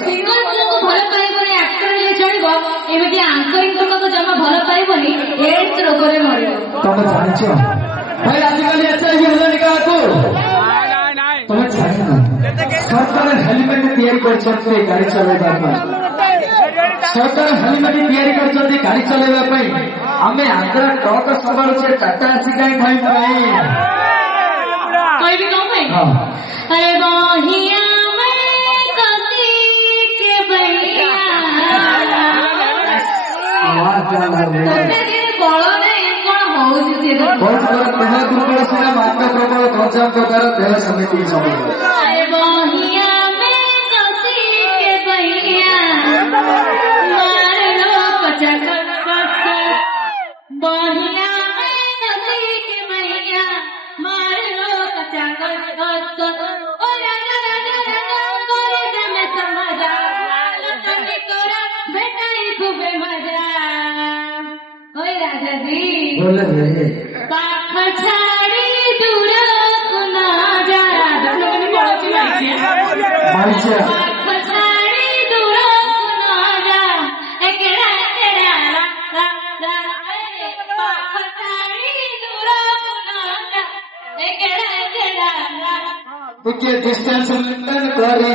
singer तुमको भल पाइबनी actor हेले चलिबो एमिति आंकरिंग तुमको जमा भल पाइबनी एड्स रोगरे मरिबो तमे जानिछ भाई आजिकल एचआईवी हेलानी काको तमे जानिना सरकार हेलमेट तैयारी करछन्ते गाड़ी चलाइबा ପାଇଁ सरकार हेलमेट तैयारी करछन्ते गाड़ी चलाइबा ପାଇଁ आमे आंध्र ट्रक संभाळुछे टाटा आसी काई भाई भाई कहबी कौन भाई अरे बहिया में कसी के भैया बड़ नहीं कौन होउछि से बहुत बड़ा देह दुर्बल सिना मात्र प्रबल गंजाम प्रकार देह समिति सब अरे बहिया में कसी के भैया मार लो पचक बहिया में कसी के भैया मार लो पचक ओ राजा राजा राजा कोई में समझा लटनी तोरा बेटाई खूबे मजा ओए राजा जी बोले रे पाख छाड़ी दूर कुना जा राजा लोगन पहुंच गए माइचा पाख छाड़ी दूर कुना जा एकड़ा एकड़ा ला ला ला पाख छाड़ी दूर कुना जा एकड़ा एकड़ा ला तुके डिस्टेंस मेंटेन करे